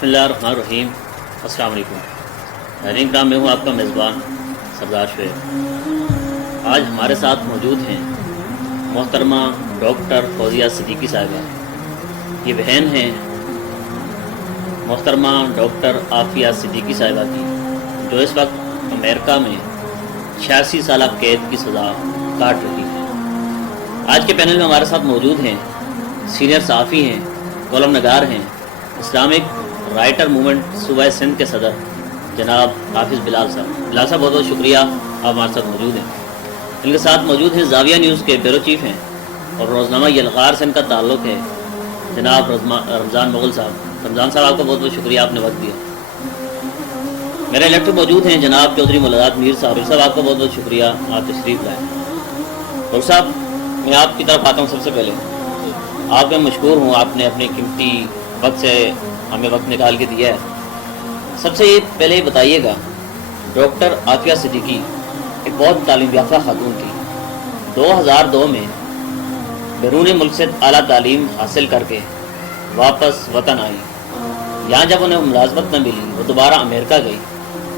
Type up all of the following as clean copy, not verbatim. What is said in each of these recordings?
بسم اللہ الرحمن الرحیم. السلام علیکم. ناظرین کرام، میں ہوں آپ کا میزبان سردار شعیب. آج ہمارے ساتھ موجود ہیں محترمہ ڈاکٹر فوزیہ صدیقی صاحبہ. یہ بہن ہیں محترمہ ڈاکٹر عافیہ صدیقی صاحبہ کی، جو اس وقت امریکہ میں 86 سالہ قید کی سزا کاٹ رہی ہے. آج کے پینل میں ہمارے ساتھ موجود ہیں سینئر صحافی ہیں، کالم نگار ہیں، اسلامک رائٹر موومنٹ صوبہ سندھ کے صدر جناب حافظ بلال صاحب. بلال صاحب بہت بہت شکریہ، آپ ہمارے ساتھ موجود ہیں. ان کے ساتھ موجود ہیں زاویہ نیوز کے بیورو چیف ہیں اور روزنامہ یلغار سے ان کا تعلق ہے جناب رمضان مغل صاحب. رمضان صاحب آپ کا بہت بہت شکریہ، آپ نے وقت دیا. میرے الیکٹر موجود ہیں جناب چودھری ملازات میر صاحب. صاحب آپ کا بہت بہت شکریہ، آپ تشریف لائیں. ڈاکٹر صاحب میں آپ کی طرف آتا ہوں. سب سے پہلے آپ میں مشکور ہوں، آپ نے اپنے قیمتی وقت سے ہمیں وقت نکال کے دیا ہے. سب سے پہلے یہ بتائیے گا، ڈاکٹر عافیہ صدیقی ایک بہت تعلیم یافتہ خاتون تھی. 2002 میں بیرون ملک سے اعلیٰ تعلیم حاصل کر کے واپس وطن آئی. یہاں جب انہیں ملازمت نہ ملی، وہ دوبارہ امریکہ گئی.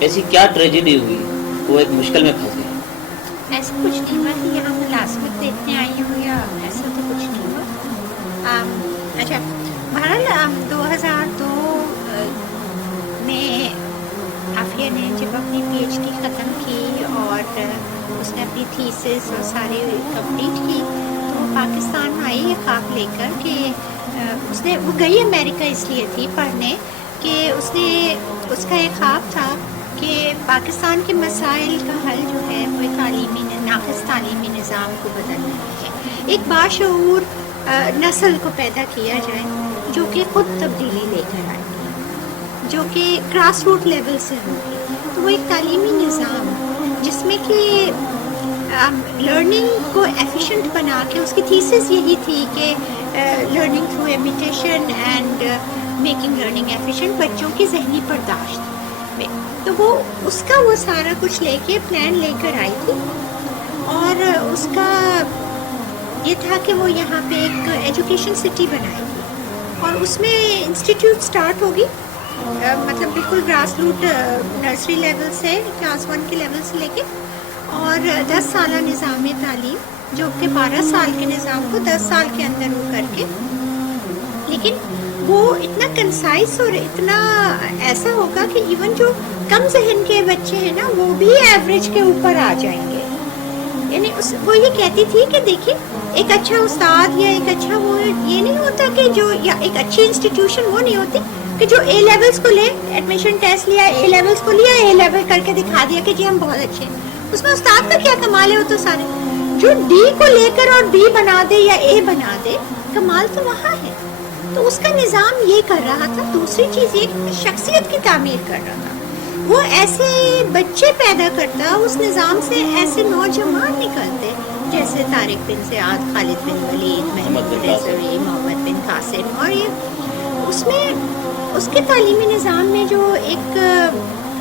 ایسی کیا ٹریجڈی ہوئی وہ ایک مشکل میں پھنس گئی؟ ایسا کچھ نہیں ہوا کہ یہاں ملازمت دیکھنے آئی ہوں یا ایسا تو کچھ نہیں ہوا. اچھا، بہرحال 2002 میں عافیہ نے جب اپنی پی ایچ ڈی ختم کی اور اس نے اپنی تھیسس اور سارے کمپلیٹ کی تو وہ پاکستان آئی یہ خواب لے کر کہ وہ گئی امریکہ اس لیے تھی پڑھنے کہ اس کا ایک خواب تھا کہ پاکستان کے مسائل کا حل جو ہے وہ ناقص تعلیمی نظام کو بدلنا ہے. ایک باشعور نسل کو پیدا کیا جائے جو کہ خود تبدیلی لے کر آئے گی، جو کہ گراس روٹ لیول سے ہوگی. تو وہ ایک تعلیمی نظام جس میں کہ لرننگ کو ایفیشینٹ بنا کے، اس کی تھیسس یہی تھی کہ learning through imitation and making learning efficient, بچوں کی ذہنی برداشت میں. تو وہ سارا کچھ لے کے پلان لے کر آئی تھی اور اس کا یہ تھا کہ وہ یہاں پہ ایک ایجوکیشن سٹی بنائے گی اور اس میں انسٹیٹیوٹ سٹارٹ ہوگی، مطلب بالکل گراس روٹ نرسری لیول سے کلاس 1 کے لیول سے لے کے اور 10 سالہ نظام تعلیم جو کہ 12 سال کے نظام کو 10 سال کے اندر وہ کر کے، لیکن وہ اتنا کنسائز اور اتنا ایسا ہوگا کہ ایون جو کم ذہن کے بچے ہیں نا وہ بھی ایوریج کے اوپر آ جائیں گے. یعنی وہ یہ کہتی تھی کہ دیکھیں ایک اچھا استاد یا ایک اچھا وہ یہ نہیں ہوتا کہ یا ایک اچھی انسٹیٹیوشن وہ نہیں ہوتی کہ جو اے لیولز کو لے، ایڈمیشن ٹیسٹ لیا، اے لیولز کو لیا، اے لیول کر کے دکھا دیا کہ جی ہم بہت اچھے ہیں. اس میں استاد کا کیا کمال ہے؟ وہ تو سارے جو ڈی کو لے کر اور بی بنا دے یا اے بنا دے، کمال تو وہاں ہے. تو اس کا نظام یہ کر رہا تھا. دوسری چیز یہ کہ شخصیت کی تعمیر کر رہا تھا. وہ ایسے بچے پیدا کرتا، اس نظام سے ایسے نوجوان نکلتے جیسے طارق بن زیاد، خالد بن ولید، محمود رضوی، محمد بن قاسم. اور یہ اس میں اس کے تعلیمی نظام میں جو ایک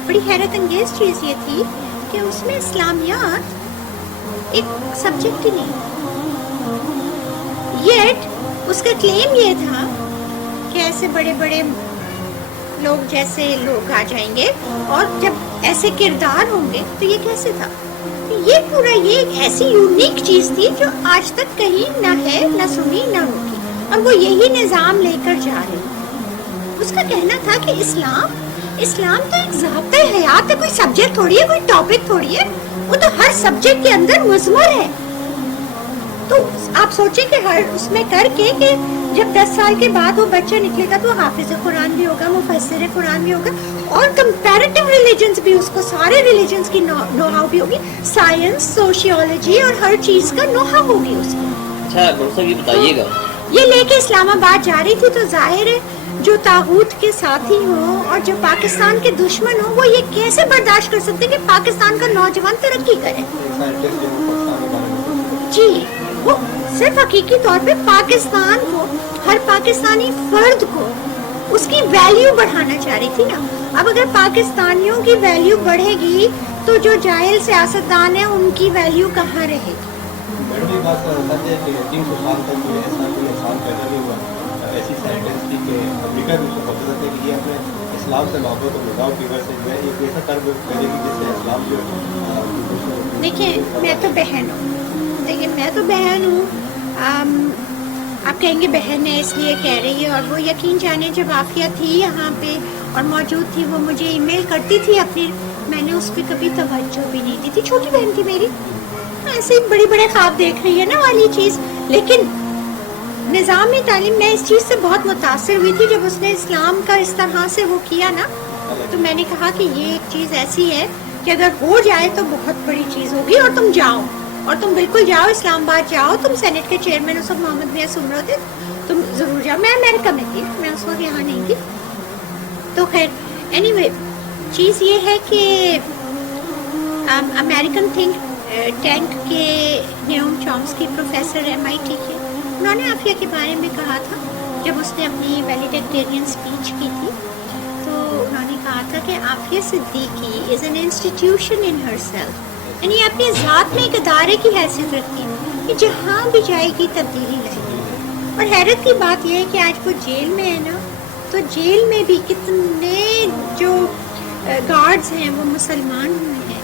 بڑی حیرت انگیز چیز یہ تھی کہ اس میں اسلامیات ایک سبجیکٹ ہی نہیں. یٹ اس کا کلیم یہ تھا کہ ایسے بڑے بڑے لوگ جیسے لوگ آ جائیں گے اور جب ایسے کردار ہوں گے تو یہ کیسے تھا. یہ ایک ایسی یونیک چیز تھی جو آج تک کہیں نہ ہے، نہ سنی، نہ ہوگی، اور وہ یہی نظام لے کر جا رہے. اس کا کہنا تھا کہ اسلام تو ایک ضابطۂ حیات ہے، کوئی سبجیکٹ تھوڑی ہے، کوئی ٹاپک تھوڑی ہے، وہ تو ہر سبجیکٹ کے اندر مضمر ہے. تو آپ سوچیں کہ ہر اس میں کر کے کہ جب 10 سال کے بعد وہ بچہ نکلے گا تو وہ حافظ قرآن بھی ہوگا، مفسر قرآن بھی ہوگا، اور کمپیریٹیو ریلیجنز بھی، اس کو سارے ریلیجنز کی نو ہاؤ بھی ہوگی، سائنس، سوشیولوجی اور ہر چیز کا نو ہاؤ ہوگی اس کو. اچھا ڈاکٹر صاحب یہ بتائیے گا، یہ لے کے اسلام آباد جا رہی تھی. تو ظاہر ہے جو طاغوت کے ساتھی ہوں اور جو پاکستان کے دشمن ہوں وہ یہ کیسے برداشت کر سکتے کہ پاکستان کا نوجوان ترقی کرے. جی وہ صرف حقیقی طور پہ پاکستان کو، ہر پاکستانی فرد کو اس کی ویلیو بڑھانا چاہ رہی تھی نا. اب اگر پاکستانیوں کی ویلیو بڑھے گی تو جو جاہل سیاستدان ہیں ان کی ویلیو کہاں رہے گی؟ بڑی بات سچ ہے کہ 300 سال تک ایسا کوئی احساس پیدا نہیں ہوا ایسی سینٹنس تھی کہ امریکہ بھی اس کو مقصد ہے کہ یہ اپنے اسلام سے محبت اور لگاؤ کی وجہ سے جو ہے ایک ایسا ٹرم کرے گی جس سے اسلام جو دیکھیں میں تو بہن ہوں آپ کہیں گے بہن ہے اس لیے کہہ رہی ہے، اور وہ یقین جانے جب عافیہ تھی یہاں پہ اور موجود تھی وہ مجھے ای میل کرتی تھی اپنی، میں نے اس پہ کبھی توجہ بھی نہیں دی تھی، چھوٹی بہن تھی میری، ایسے بڑے بڑے خواب دیکھ رہی ہے نا والی چیز. لیکن نظام تعلیم میں اس چیز سے بہت متاثر ہوئی تھی جب اس نے اسلام کا اس طرح سے وہ کیا نا، تو میں نے کہا کہ یہ ایک چیز ایسی ہے کہ اگر ہو جائے تو بہت بڑی چیز ہوگی، اور تم جاؤ، اور تم بالکل جاؤ، اسلام آباد جاؤ، تم سینٹ کے چیئرمین اس وقت محمد میاں سمرو تھے، تم ضرور جاؤ. میں امریکہ میں تھی، میں اس وقت یہاں نہیں تھی. تو خیر اینی وے چیز یہ ہے کہ امریکن تھنک ٹینک کے نیوم چومسکی پروفیسر MIT کے، انہوں نے عافیہ کے بارے میں کہا تھا جب اس نے اپنی ویلیڈکٹیرین اسپیچ کی تھی، تو انہوں نے کہا تھا کہ Aafia Siddiqui is an institution in herself, یعنی اپنی ذات میں ایک ادارے کی حیثیت رکھتی ہے کہ جہاں بھی جائے گی تبدیلی لائے گی. اور حیرت کی بات یہ ہے کہ آج وہ جیل میں ہے نا، تو جیل میں بھی کتنے جو گارڈز ہیں وہ مسلمان ہوئے ہیں،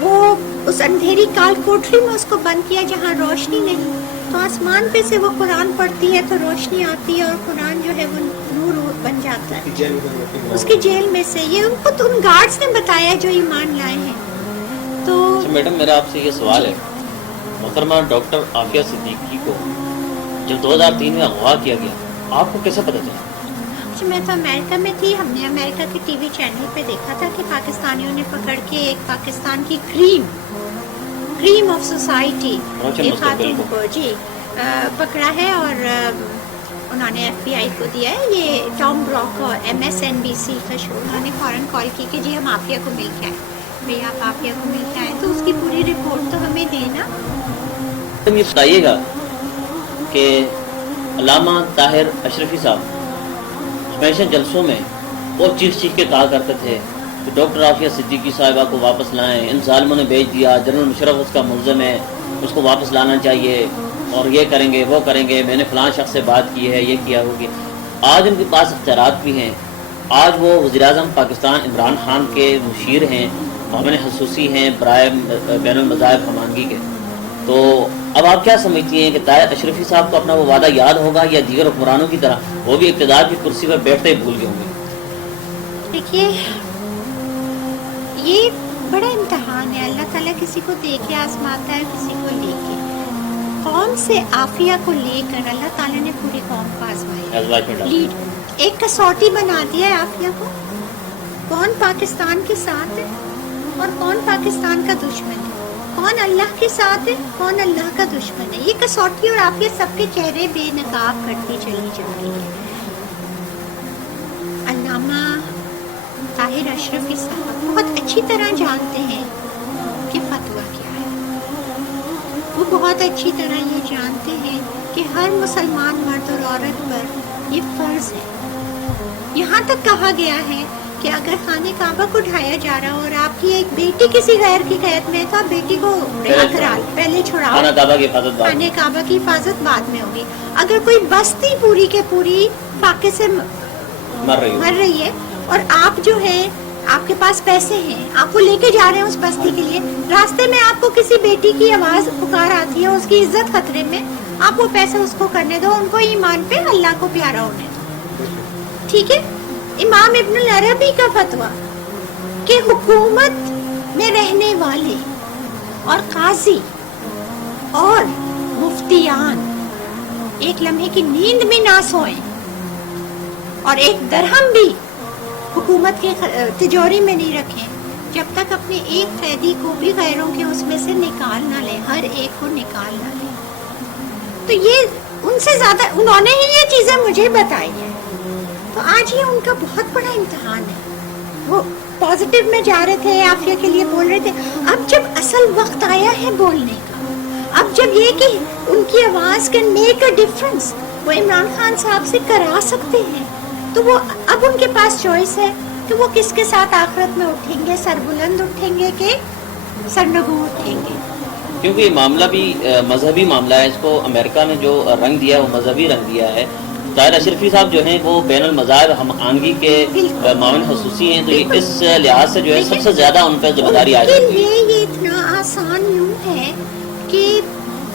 وہ اس اندھیری کال کوٹری میں اس کو بند کیا جہاں روشنی نہیں، تو آسمان پہ سے وہ قرآن پڑھتی ہے تو روشنی آتی ہے اور قرآن جو ہے وہ نور بن جاتا ہے اس کی جیل میں سے. یہ ان کو تو ان گارڈز نے بتایا جو ایمان لائے ہیں. تو میڈم میرا آپ سے یہ سوال ہے، محترمہ ڈاکٹر عافیہ صدیقی کو جب 2003 میں اغوا کیا گیا آپ کو کیسے پتہ چلا؟ میں تو امریکہ میں تھی، ہم نے امریکہ کے ٹی وی چینل پہ دیکھا تھا کہ پاکستانیوں نے پکڑ کے ایک پاکستان کی کریم آف سوسائٹی ایک خاتون کو پکڑا ہے، اور انہوں نے FBI کو دیا ہے. یہ ٹام براک اور MSNBC کا شو، انہوں نے فوراً کال کی کہ جی ہم عافیہ کو مل کے آئے. بھئی آپ عافیہ کو مل کے آئے تو اس کی پوری رپورٹ تو ہمیں دینا. تم یہ بتائیے گا کہ علامہ طاہر اشرفی صاحب ہمیشہ جلسوں میں بہت چیخ کے کہا کرتے تھے کہ ڈاکٹر عافیہ صدیقی صاحبہ کو واپس لائیں، ان ظالموں نے بھیج دیا، جنرل مشرف اس کا ملزم ہے، اس کو واپس لانا چاہیے، اور یہ کریں گے وہ کریں گے، میں نے فلاں شخص سے بات کی ہے، یہ کیا ہوگی. آج ان کے پاس اختیارات بھی ہیں، آج وہ وزیر اعظم پاکستان عمران خان کے مشیر ہیں، معاون خصوصی ہیں برائے بین المذاہب ہمانگی کے. تو اب آپ کیا سمجھتی ہیں کہ طاہر اشرفی صاحب کو اپنا وہ وعدہ یاد ہوگا یا دیگر حکمرانوں کی طرح وہ بھی اقتدار کی کرسی پر بیٹھتے ہی بھول گئے ہوں گے؟ دیکھیے یہ بڑا امتحان ہے، اللہ تعالیٰ کسی کو دے کے آزماتا ہے، کسی کو لے کے. قوم سے عافیہ کو لے کر اللہ تعالیٰ نے پوری قوم کو آزمایا، لیڈ ایک کسوٹی بنا دیا ہے عافیہ کو. کون پاکستان کے ساتھ ہے اور کون پاکستان کا دشمن ہے، کون اللہ کے ساتھ ہے کون اللہ کا دشمن ہے. یہ کسوٹی اور عافیہ سب کے چہرے بے نقاب کرتی چلی جا رہی ہے. علامہ طاہر اشرفی صاحب بہت اچھی طرح جانتے ہیں کہ فتویٰ کیا ہے، وہ بہت اچھی طرح یہ جانتے ہیں کہ ہر مسلمان مرد اور عورت پر یہ فرض ہے. یہاں تک کہا گیا ہے کہ اگر خانہ کعبہ کو ڈھایا جا رہا ہو اور آپ کی ایک بیٹی کسی غیر کی قید میں ہے تو آپ بیٹی کو رہا کرا پہلے چھڑاؤ، خانہ کعبہ کی حفاظت بعد میں ہوگی. اگر کوئی بستی پوری کے پوری فاقے سے مر رہی ہے اور آپ جو ہے آپ کے پاس پیسے ہیں، آپ کو لے کے جا رہے ہیں اس بستی کے لیے، راستے میں آپ کو کسی بیٹی کی آواز پکار آتی ہے، اس کی عزت خطرے میں، آپ وہ پیسے اس کو کرنے دو، ان کو ایمان پہ اللہ کو پیارا ہونے دو. ٹھیک ہے. امام ابن العربی کا فتویٰ کہ حکومت میں رہنے والے اور قاضی اور مفتیان ایک لمحے کی نیند میں نہ سوئیں اور ایک درہم بھی حکومت کے تجوری میں نہیں رکھیں جب تک اپنے ایک قیدی کو بھی غیروں کے اس میں سے نکال نہ لیں، ہر ایک کو نکال نہ لیں. تو یہ ان سے زیادہ انہوں نے ہی یہ چیزیں مجھے بتائی ہیں. تو آج یہ ان کا بہت بڑا امتحان ہے. وہ پازیٹیو میں جا رہے تھے، عافیہ کے لیے بول رہے تھے. اب جب اصل وقت آیا ہے بولنے کا، اب جب یہ کہ ان کی آواز کین میک اے ڈفرنس، وہ عمران خان صاحب سے کرا سکتے ہیں، تو وہ اب ان کے پاس چوائس ہے کہ وہ کس کے ساتھ آخرت میں اٹھیں گے، سربلند اٹھیں گے کہ سرنگوں اٹھیں گے. کیونکہ یہ معاملہ بھی مذہبی معاملہ ہے، اس کو امریکہ نے جو رنگ دیا ہے وہ مذہبی رنگ دیا ہے. طاہر اشرفی صاحب جو ہیں وہ بین المذاہب ہم آہنگی کے معاون خصوصی ہیں، تو یہ اس لحاظ سے جو ہے سب سے زیادہ ان پہ ذمہ داری آ ان کے جاتی ہے. لیے یہ اتنا آسان یوں ہے کہ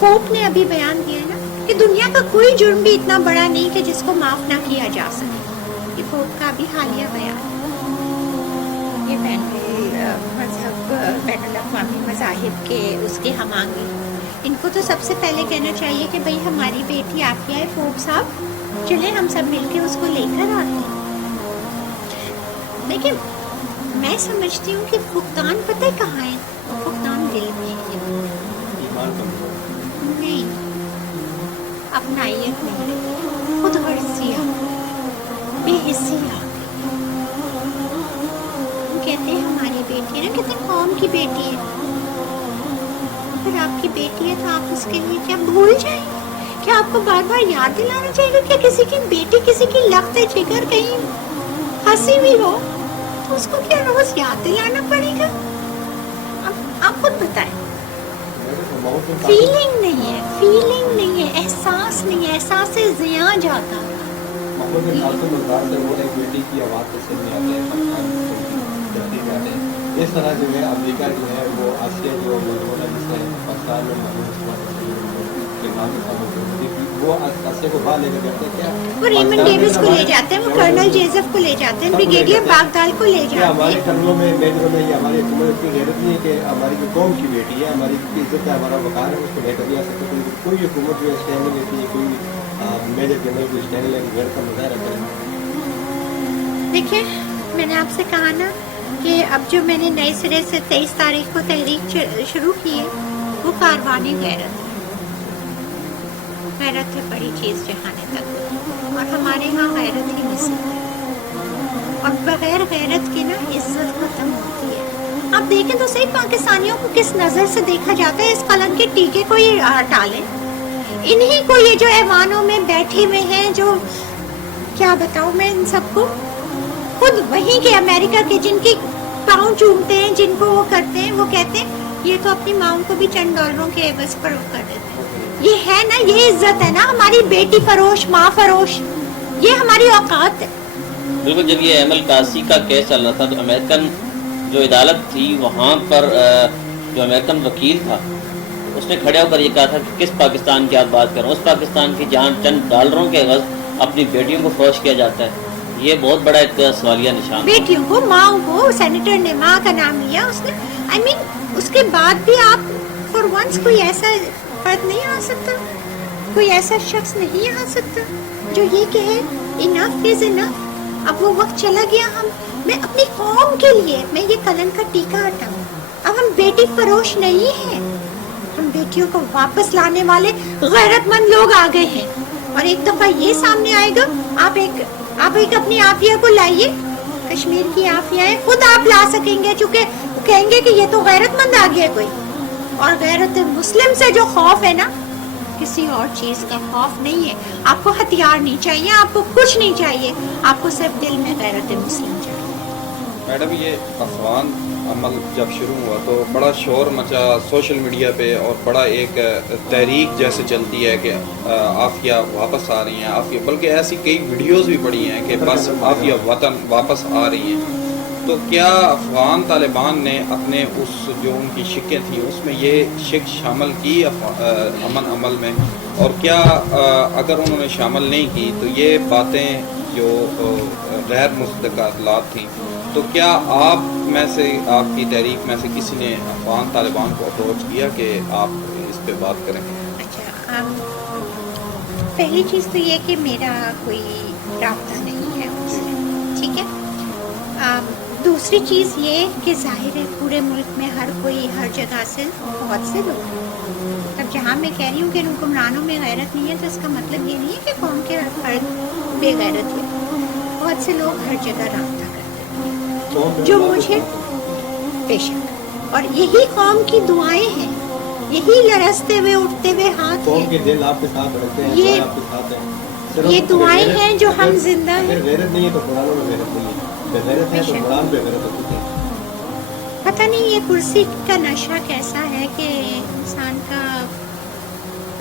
پوپ نے ابھی بیان دیا نا کہ دنیا کا کوئی جرم بھی اتنا بڑا نہیں کہ جس کو معاف نہ کیا جا سکے. یہ پوپ کا بھی حالیہ بیان ہے. یہ بین الاقوامی مذاہب کے اس کے ہم آہنگی، ان کو تو سب سے پہلے کہنا چاہیے کہ بھئی ہماری بیٹی عافیہ ہے، پوپ صاحب چلیں ہم سب مل کے اس کو لے کر آتے ہیں. لیکن میں سمجھتی ہوں کہ فقدان پتہ کہاں ہے؟ فقدان دل میں ہے. ایمان کمزور نہیں، اپنائیت نہیں رہی، خود غرضی آ گئی، بے حسی آ گئی. ہم کہتے ہیں ہماری بیٹی ہے نا، کہتے ہیں قوم کی بیٹی ہے. اگر آپ کی بیٹی ہے تو آپ اس کے لیے کیا بھول جائیں گے؟ کیا آپ کو بار بار یاد دلانا چاہیے گا کہ کسی کی بیٹی، کسی کی لخت جگر کہیں پھنسی ہوئی ہو تو اس کو کیا روز یاد دلانا پڑے گا؟ آپ خود بتائیں. فیلنگ نہیں ہے، فیلنگ نہیں ہے، احساس نہیں ہے، احساس سے زیاں جاتا ہے. محمد بن قاسم مزدار سے وہ ایک بیٹی کی آواز سے سن میں آتے ہیں، پاکستان جاتے ہیں. اس طرح جو ہے امریکہ جو ہے وہ آسیہ جو مضمون ہے جس نے پاکستان میں محمود کے نام سے وہ آسیہ کو باہر لے کر جاتے ہیں. کیا وہ ریمنڈ ڈیوس کو لے جاتے ہیں، وہ کرنل جیزف کو لے جاتے ہیں، بریگیڈیئر باغدال کو لے جاتے ہیں. ہمارے ٹرموں میں میجروں میں یہ ہماری حکومت اتنی غیرت نہیں ہے کہ ہماری جو قوم کی بیٹی ہے، ہماری عزت ہے، ہمارا وقار ہے، اس کو لے کر نہیں آ سکتے. کوئی حکومت جو ہے اسٹینڈ نہیں لیتی ہے، کوئی میجر جنرل کو اسٹینڈ لے کے غیر کا مظاہرہ کرے. دیکھیں میں نے آپ سے کہا نا کہ اب جو میں نے نئے سرے سے 23 تاریخ کو تحریک شروع کی ہے وہ کاروانی غیرت ہے. غیرت ہے بڑی چیز جہانے تک، اور ہمارے ہاں غیرت ہی نصیب ہے، اور بغیر غیرت کے نا عزت ختم ہوتی ہے. آپ دیکھیں تو صحیح پاکستانیوں کو کس نظر سے دیکھا جاتا ہے. اس قلم کے ٹیکے کو یہ ڈالیں، انہی کو یہ جو ایوانوں میں بیٹھے ہوئے ہیں، جو کیا بتاؤں میں ان سب کو، خود وہیں کے امریکہ کے جن کی پاؤں چومتے ہیں، جن کو وہ کرتے ہیں، وہ کہتے ہیں یہ تو اپنی ماؤں کو بھی چند ڈالروں کے عوض پر وہ کر دیتے ہیں. یہ ہے نا، یہ عزت ہے نا ہماری. بیٹی فروش، ماں فروش، یہ ہماری اوقات ہے. بالکل. جب یہ احمد قاسی کا کیس چل رہا تھا تو امریکن جو عدالت تھی وہاں پر جو امریکن وکیل تھا اس نے کھڑے ہو کر یہ کہا تھا کہ کس پاکستان کی آپ بات کر رہے ہیں؟ اس پاکستان کی جہاں چند ڈالروں کے عوض اپنی بیٹیوں کو فروش کیا جاتا ہے. یہ بہت بڑا ایک سوالیہ نشان. بیٹیوں کو، ماؤں کو، سینیٹر نے ماں کا نام لیا اس نے. آئی مین اس کے بعد بھی آپ فار ونس کوئی ایسا فرد نہیں آ سکتا، کوئی ایسا شخص نہیں آ سکتا جو یہ کہے انف از انف. اب وہ وقت چلا گیا. میں اپنی قوم کے لیے میں یہ قلم کا ٹیکا ہٹاؤں. اب ہم بیٹی فروش نہیں ہیں، ہم بیٹیوں کو واپس لانے والے غیرت مند لوگ آ گئے ہیں. اور ایک دفعہ یہ سامنے آئے گا، آپ ایک اپنی عافیہ کو لائیے، کشمیر کی عافیہ ہے، خود آپ لا سکیں گے، چونکہ کہیں گے کہ یہ تو غیرت مند آ گیا کوئی. اور غیرت مسلم سے جو خوف ہے نا، کسی اور چیز کا خوف نہیں ہے. آپ کو ہتھیار نہیں چاہیے، آپ کو کچھ نہیں چاہیے، آپ کو صرف دل میں غیرت مسلم چاہیے. میڈم یہ افغان عمل جب شروع ہوا تو بڑا شور مچا سوشل میڈیا پہ، اور بڑا ایک تحریک جیسے چلتی ہے کہ عافیہ واپس آ رہی ہیں، عافیہ، بلکہ ایسی کئی ویڈیوز بھی پڑی ہیں کہ بس عافیہ وطن واپس آ رہی ہیں. تو کیا افغان طالبان نے اپنے اس جو ان کی شکیں تھیں اس میں یہ شک شامل کی امن عمل میں؟ اور کیا اگر انہوں نے شامل نہیں کی تو یہ باتیں جو غیر مصدقہ اطلاعات تھیں، تو کیا آپ میں سے، آپ کی تحریک میں سے کسی نے افغان طالبان کو اپروچ کیا کہ آپ اس پہ بات کریں؟ اچھا، پہلی چیز تو یہ کہ میرا کوئی رابطہ نہیں ہے ان سے، ٹھیک ہے. دوسری چیز یہ کہ ظاہر ہے پورے ملک میں ہر کوئی ہر جگہ سے بہت سے لوگ ہیں. اب جہاں میں کہہ رہی ہوں کہ حکمرانوں میں غیرت نہیں ہے تو اس کا مطلب یہ نہیں ہے کہ قوم کے ہر فرد بے غیرت ہے. بہت سے لوگ ہر جگہ رابطہ کرتے ہیں جو مجھے بے شک، اور یہی قوم کی دعائیں ہیں، یہی لرزتے ہوئے اٹھتے ہوئے ہاتھ قوم ہیں، کے دل آپ کے ساتھ رہتے ہیں، یہ آپ کے ساتھ ہیں. یہ دعائیں ہیں جو ہم زندہ ہیں. اگر غیرت نہیں ہے تو قرآن میں غیرت نہیں ہے، بے غیرت ہے تو قرآن بے غیرت ہوتی ہے. پتہ نہیں یہ کرسی کا نشہ کیسا ہے کہ انسان کا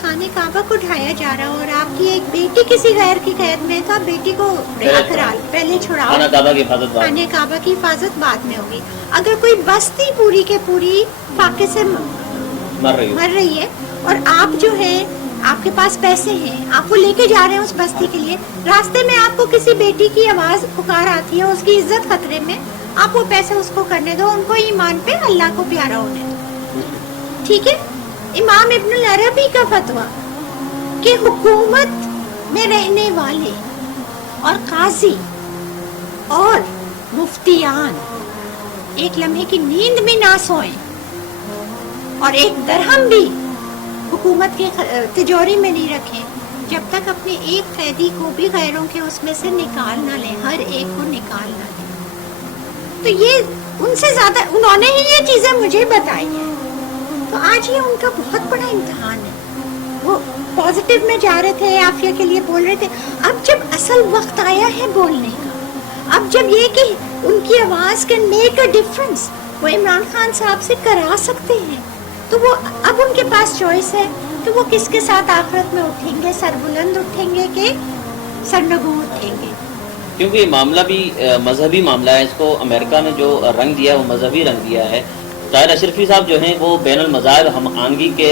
خانہ کعبہ کو ڈھایا جا رہا ہو اور آپ کی ایک بیٹی کسی غیر کی قید میں ہے تو آپ بیٹی کو رہا کرا پہلے چھڑاؤ. خانہ کعبہ کی حفاظت بعد. خانہ کعبہ کی حفاظت بعد میں ہوگی. اگر کوئی بستی پوری کے پوری فاقے سے مر رہی ہے اور آپ جو ہے آپ کے پاس پیسے ہیں, آپ وہ لے کے جا رہے ہیں اس بستی کے لیے, راستے میں آپ کو کسی بیٹی کی آواز پکار آتی ہے, اس کی عزت خطرے میں, آپ وہ پیسے اس کو کرنے دو, ان کو ایمان پہ اللہ کو پیارا ہونے دو. ٹھیک ہے. امام ابن العربی کا فتویٰ کہ حکومت میں رہنے والے اور قاضی اور مفتیان ایک لمحے کی نیند بھی نہ سوئیں اور ایک درہم بھی حکومت کے تجوری میں نہیں رکھیں جب تک اپنے ایک قیدی کو بھی غیروں کے اس میں سے نکال نہ لیں, ہر ایک کو نکال نہ لیں. تو یہ ان سے زیادہ انہوں نے ہی یہ چیزیں مجھے بتائی ہیں. تو آج یہ ان کا بہت بڑا امتحان ہے. وہ پازیٹیو میں جا رہے تھے, عافیہ کے لیے بول رہے تھے. اب جب اصل وقت آیا ہے بولنے کا, اب جب یہ کہ ان کی آواز کین میک اے ڈفرنس, وہ عمران خان صاحب سے کرا سکتے ہیں, تو وہ اب ان کے پاس چوائس ہے کہ وہ کس کے ساتھ آخرت میں اٹھیں گے, سربلند اٹھیں گے کہ سرنگوں اٹھیں گے. کیونکہ یہ معاملہ بھی مذہبی معاملہ ہے, اس کو امریکہ نے جو رنگ دیا ہے وہ مذہبی رنگ دیا ہے. طاہر اشرفی صاحب جو ہیں وہ بین المذاہب ہم آہنگی کے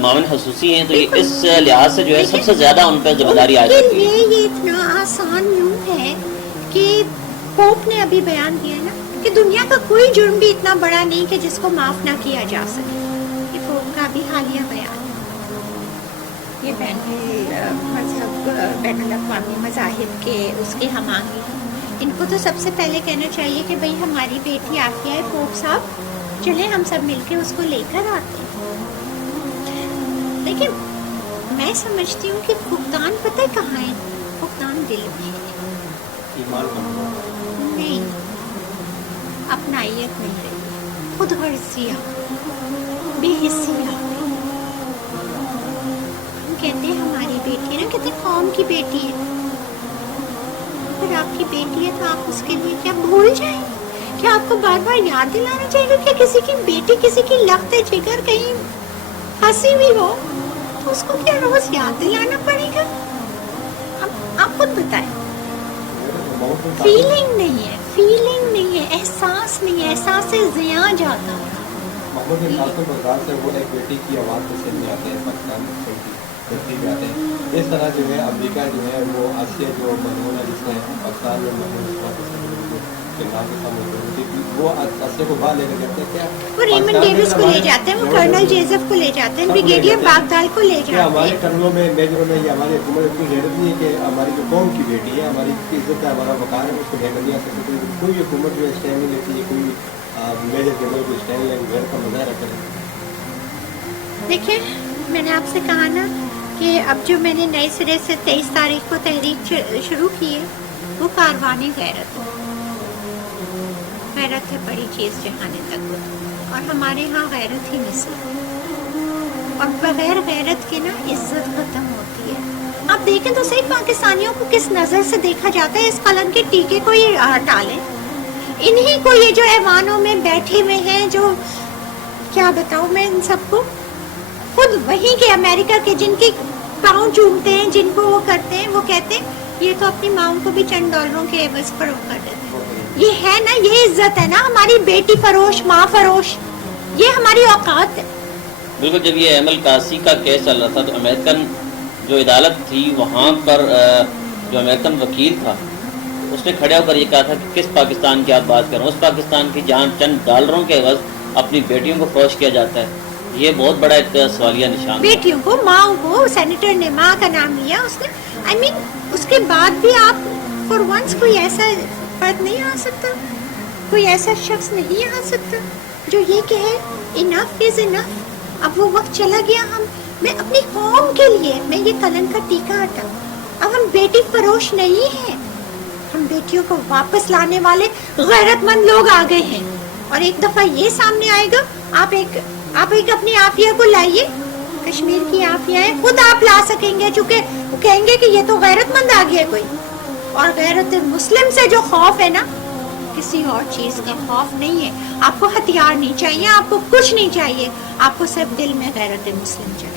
معاون خصوصی ہیں, تو یہ اس لحاظ سے جو ہے سب سے زیادہ ان پر ذمہ داری آ جاتی ہے. یہ اتنا آسان یوں ہے کہ پوپ نے ابھی بیان دیا ہے نا کہ دنیا کا کوئی جرم بھی اتنا بڑا نہیں کہ جس کو معاف نہ کیا جا سکے. یہ پوپ کا بھی حالیہ بیان ہے. یہ بین الاقوامی مذاہب کے اس کے ہم آہنگی, ان کو تو سب سے پہلے کہنا چاہیے کہ بھئی ہماری بیٹی عافیہ ہے, پوپ صاحب چلیں ہم سب مل کے اس کو لے کر آتے ہیں. لیکن میں سمجھتی ہوں کہ فقدان پتہ کہاں ہے, فقدان دل میں ہے. نہیں, اپنائیت مل رہی ہے, خود غرضی آ گئی, بے حسی آ گئی. ہم کہتے ہیں ہماری بیٹی ہے نا, کہتے ہیں قوم کی بیٹی ہے. اگر آپ کی بیٹی ہے تو آپ اس کے لیے کیا بھول جائیں؟ کیا آپ کو بار بار یاد دلانا چاہیے کہ کسی کی بیٹی, کسی کی لخت جگر کہیں پھنسی ہوئی ہو تو اس کو کیا روز یاد دلانا پڑے گا؟ آپ خود بتائیں. فیلنگ نہیں ہے, احساس نہیں ہے, احساس سے زیاں جاتا ہے. محمد بن قاسم بغداد سے وہ ایک بیٹی کی آواز سے سننے آتے ہیں, پاکستان کی دھرتی پہ آتے ہیں. اس طرح جو ہے امریکہ جو ہے وہ آسیہ جو مرحوم ہے جس نے پاکستان میں مرحوم کے نام کے سامنے وہ آسیہ کو باہر لے کر جاتے ہیں. کیا وہ ریمنڈ ڈیوس کو لے جاتے ہیں, وہ کرنل جیزف کو لے جاتے ہیں, بریگیڈیئر باغدال کو لے جاتے ہیں. ہمارے کرنلوں میں میجروں میں یہ ہماری حکومت اتنی غیرت نہیں ہے کہ ہماری جو قوم کی بیٹی ہے, ہماری عزت ہے, ہمارا وقار ہے, اس کو لے کر نہیں آ سکتے. کوئی حکومت جو ہے اسٹینڈ نہیں لیتی ہے, کوئی میجر جنرل کو اسٹینڈ لے غیر کا مظاہرہ کرے. دیکھیں میں نے آپ سے کہا نا کہ اب جو میں نے نئے سرے سے 23 تاریخ کو تحریک شروع کی ہے وہ کاروان غیرت ہے. غیرت ہے بڑی چیز جہانے تک, اور ہمارے ہاں غیرت ہی نصیب, اور بغیر غیرت کے نا عزت ختم ہوتی ہے. آپ دیکھیں تو صحیح پاکستانیوں کو کس نظر سے دیکھا جاتا ہے. اس قلم کے ٹیکے کو یہ ہٹا لیں, انہی کو یہ جو ایوانوں میں بیٹھے ہوئے ہیں, جو کیا بتاؤں میں ان سب کو, خود وہی کے امریکہ کے جن کی پاؤں چومتے ہیں, جن کو وہ کرتے ہیں, وہ کہتے ہیں یہ تو اپنی ماؤں کو بھی چند ڈالروں کے عوض پر وہ کر دیتے ہیں. یہ ہے نا, یہ عزت ہے نا, ہماری بیٹی فروش, ماں فروش, یہ ہماری اوقات ہے. بالکل. جب یہ احمد قاسی کا کیس چل رہا تھا تو امریکن جو عدالت تھی وہاں پر جو امریکن وکیل تھا اس نے کھڑے ہو کر یہ کہا تھا کہ کس پاکستان کی آپ بات کریں, اس پاکستان کی جہاں چند ڈالروں کے عوض اپنی بیٹیوں کو فروش کیا جاتا ہے. یہ بہت بڑا ایک سوالیہ نشان. بیٹیوں کو, ماں کو, سینیٹر نے ماں کا نام لیا اس نے, آئی مین اس کے بعد بھی آپ فار ونس کوئی ایسا فرد نہیں آ سکتا, کوئی ایسا شخص نہیں آ سکتا جو یہ کہے انف از انف. اب وہ وقت چلا گیا. میں اپنی قوم کے لیے میں یہ قلم کا ٹیکا ہٹاؤں. اب ہم بیٹی فروش نہیں ہیں, ہم بیٹیوں کو واپس لانے والے غیرت مند لوگ آ گئے ہیں. اور ایک دفعہ یہ سامنے آئے گا, آپ ایک اپنی عافیہ کو لائیے, کشمیر کی عافیہ ہے, خود آپ لا سکیں گے, چونکہ وہ کہیں گے کہ یہ تو غیرت مند آ گیا کوئی. اور غیرت مسلم سے جو خوف ہے نا, کسی اور چیز کا خوف نہیں ہے. آپ کو ہتھیار نہیں چاہیے, آپ کو کچھ نہیں چاہیے, آپ کو صرف دل میں غیرت مسلم چاہیے.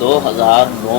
2009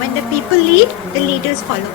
When the people lead, the leaders follow.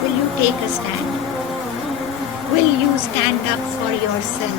will you take a stand? Will you stand up for yourself?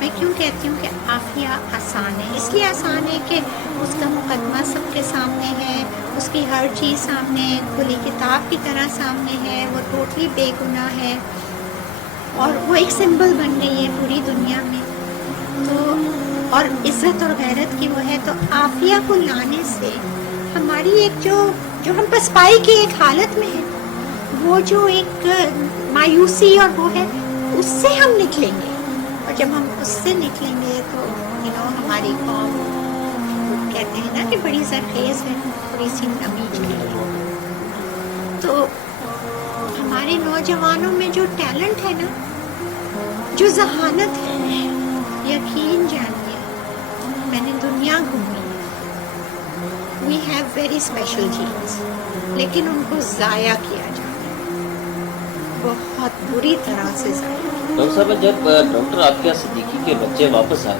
میں کیوں کہتی ہوں کہ عافیہ آسان ہے؟ اس لیے آسان ہے کہ اس کا مقدمہ سب کے سامنے ہے، اس کی ہر چیز سامنے ہے، کھلی کتاب کی طرح سامنے ہے، وہ ٹوٹلی بے گناہ ہے اور وہ ایک سمبل بن گئی ہے پوری دنیا میں، تو اور عزت اور غیرت کی وہ ہے. تو عافیہ کو لانے سے ہماری ایک جو ہم پسپائی کی ایک حالت میں ہے، وہ جو ایک مایوسی اور وہ ہے، اس سے ہم نکلیں گے. اور جب ہم اس سے نکلیں گے تو ہماری قوم کہتے ہیں نا کہ بڑی زرخیز ہے، تھوڑی سی نمی چلی ہے. تو ہمارے نوجوانوں میں جو ٹیلنٹ ہے نا، جو ذہانت ہے، یقین جانیے میں نے دنیا گھومی، we have very special genes, لیکن ان کو ضائع کیا جاتا ہے، بہت بری طرح سے ضائع. ڈاکٹر صاحب جب ڈاکٹر عافیہ صدیقی کے بچے واپس آئے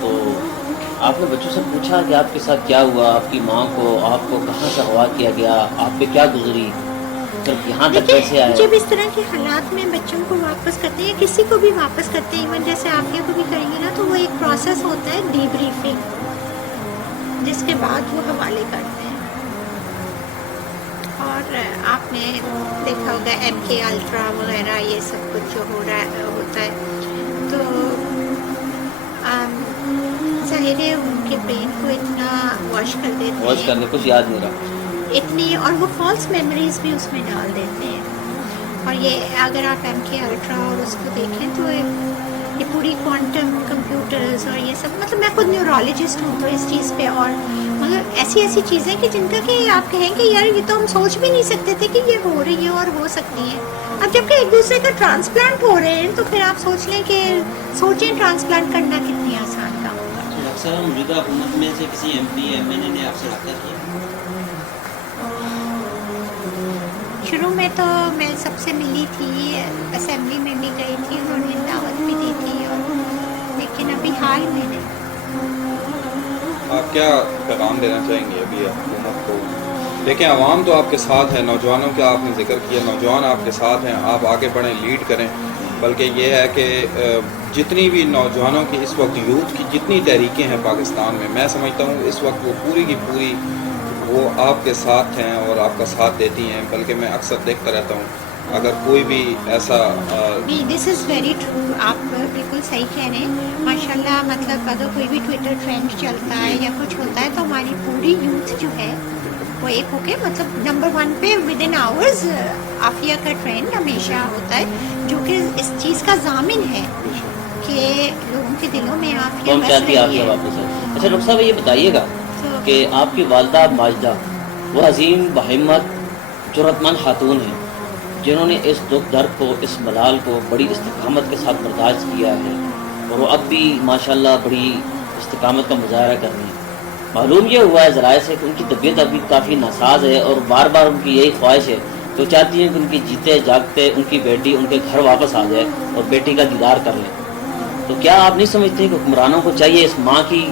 تو آپ نے بچوں سے پوچھا کہ آپ کے ساتھ کیا ہوا، آپ کی ماں کو آپ کو کہاں سے اغوا کیا گیا، آپ پہ کیا گزری، پھر یہاں تک کیسے آئے؟ جب اس طرح کے حالات میں بچوں کو واپس کرتے ہیں یا کسی کو بھی واپس کرتے ہیں، ایون جیسے عافیہ کو بھی کریں گے نا، تو وہ ایک پروسیس ہوتا ہے ڈی بریفنگ، جس کے بعد وہ حوالے کرتے ہیں. اور آپ نے دیکھا ہوگا MK الٹرا وغیرہ یہ سب کچھ جو ہوتا ہے، تو ظاہر ہے ان کے برین کو اتنا واش کر دیتے ہیں، واش کرنے کچھ یاد نہیں رہا اتنی، اور وہ فالس میموریز بھی اس میں ڈال دیتے ہیں. اور یہ اگر آپ MK الٹرا اور اس کو دیکھیں تو یہ پوری کوانٹم کمپیوٹرز اور یہ سب، مطلب میں خود نیورولوجسٹ ہوں تو اس چیز پہ، اور مگر ایسی چیزیں کہ جن کا کہ آپ کہیں کہ یار یہ تو ہم سوچ بھی نہیں سکتے تھے کہ یہ ہو رہی ہے اور ہو سکتی ہیں. اب جب کہ ایک دوسرے کا ٹرانسپلانٹ ہو رہے ہیں تو پھر آپ سوچ لیں کہ سوچیں ٹرانسپلانٹ کرنا کتنی آسان کام ہوگا. اکثر موجودہ حکومت میں سے کسی MP MNA نے آپ سے رابطہ کیا؟ شروع میں تو میں سب سے ملی تھی، اسمبلی میں بھی گئی تھی، انہوں نے دعوت بھی دی تھی، اور لیکن ابھی حال میں نہیں. آپ کیا پیغام دینا چاہیں گے ابھی حکومت کو؟ دیکھیں عوام تو آپ کے ساتھ ہے، نوجوانوں کا آپ نے ذکر کیا، نوجوان آپ کے ساتھ ہیں، آپ آگے بڑھیں، لیڈ کریں. بلکہ یہ ہے کہ جتنی بھی نوجوانوں کی اس وقت یوتھ کی جتنی تحریکیں ہیں پاکستان میں سمجھتا ہوں اس وقت وہ پوری کی پوری وہ آپ کے ساتھ ہیں اور آپ کا ساتھ دیتی ہیں. بلکہ میں اکثر دیکھتا رہتا ہوں اگر کوئی بھی ایسا دس از ویری ٹرو، آپ بالکل صحیح کہہ رہے ہیں. ماشاءاللہ مطلب اگر کوئی بھی ٹویٹر ٹرینڈ چلتا ہے یا کچھ ہوتا ہے تو ہماری پوری یوتھ جو ہے وہ ایک ہو کے مطلب نمبر 1 پہ ود ان آورز عافیہ کا ٹرینڈ ہمیشہ ہوتا ہے، جو کہ اس چیز کا ضامن ہے کہ لوگوں کے دلوں میں عافیہ بس رہی ہے. واپس ہے. اچھا ڈاکٹر صاحب یہ بتائیے گا کہ آپ کی والدہ ماجدہ وہ عظیم بہمت جرأت مند خاتون ہیں جنہوں نے اس دکھ درد کو، اس ملال کو بڑی استقامت کے ساتھ برداشت کیا ہے، اور وہ اب بھی ماشاءاللہ بڑی استقامت کا مظاہرہ کر رہی ہیں. معلوم یہ ہوا ہے ذرائع سے کہ ان کی طبیعت ابھی کافی ناساز ہے، اور بار بار ان کی یہی خواہش ہے تو چاہتی ہیں کہ ان کی جیتے جاگتے ان کی بیٹی ان کے گھر واپس آ جائے اور بیٹی کا دیدار کر لیں. تو کیا آپ نہیں سمجھتے کہ حکمرانوں کو چاہیے اس ماں کی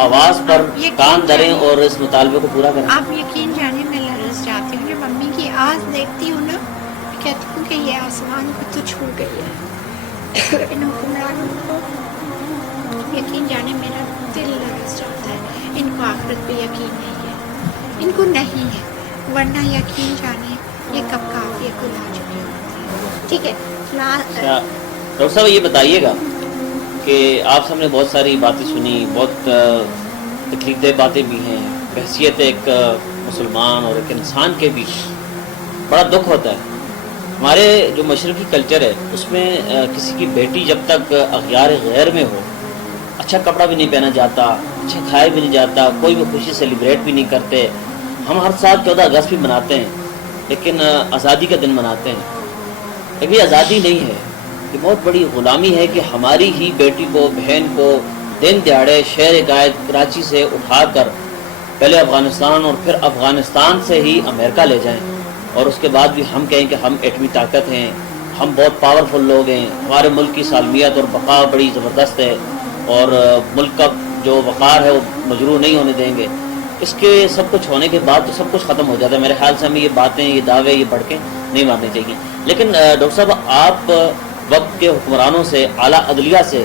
آواز پر کان دھریں اور اس مطالبے کو پورا کریں؟ آپ یقین جانیں میں لرز جاتی ہوں جب امی کی آواز دیکھتی ہوں نا، کہتی ہوں کہ یہ آسمان کو تو چھو گئی ہے. ان حکمرانوں کو یقین جانے میرا دل لرز جاتا ہے. ان کو آخرت پہ یقین نہیں ہے، ان کو نہیں ہے، ورنہ یقین جانے یہ کب کافی کو لا چکی ہوتی ہے. ٹھیک ہے. ڈاکٹر صاحب یہ بتائیے گا کہ آپ سب نے بہت ساری باتیں سنی، بہت تکلیف دہ باتیں بھی ہیں، بحیثیت ایک مسلمان اور ایک انسان کے بھی بڑا دکھ ہوتا ہے. ہمارے جو مشرقی کلچر ہے اس میں کسی کی بیٹی جب تک اغیار غیر میں ہو اچھا کپڑا بھی نہیں پہنا جاتا، اچھا کھایا بھی نہیں جاتا، کوئی بھی خوشی سیلیبریٹ بھی نہیں کرتے. ہم ہر سال 14 اگست بھی مناتے ہیں لیکن آزادی کا دن مناتے ہیں. ابھی آزادی نہیں ہے، یہ بہت بڑی غلامی ہے کہ ہماری ہی بیٹی کو، بہن کو دن دیہڑے شہر قائد کراچی سے اٹھا کر پہلے افغانستان اور پھر افغانستان سے ہی امریکہ لے جائیں، اور اس کے بعد بھی ہم کہیں کہ ہم ایٹمی طاقت ہیں، ہم بہت پاورفل لوگ ہیں، ہمارے ملک کی سالمیت اور بقا بڑی زبردست ہے، اور ملک کا جو وقار ہے وہ مجروح نہیں ہونے دیں گے. اس کے سب کچھ ہونے کے بعد تو سب کچھ ختم ہو جاتا ہے. میرے خیال سے ہمیں یہ باتیں، یہ دعوے، یہ بڑکیں نہیں ماننے چاہیے. لیکن ڈاکٹر صاحب آپ وقت کے حکمرانوں سے، اعلیٰ عدلیہ سے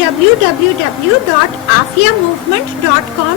www.afiamovement.com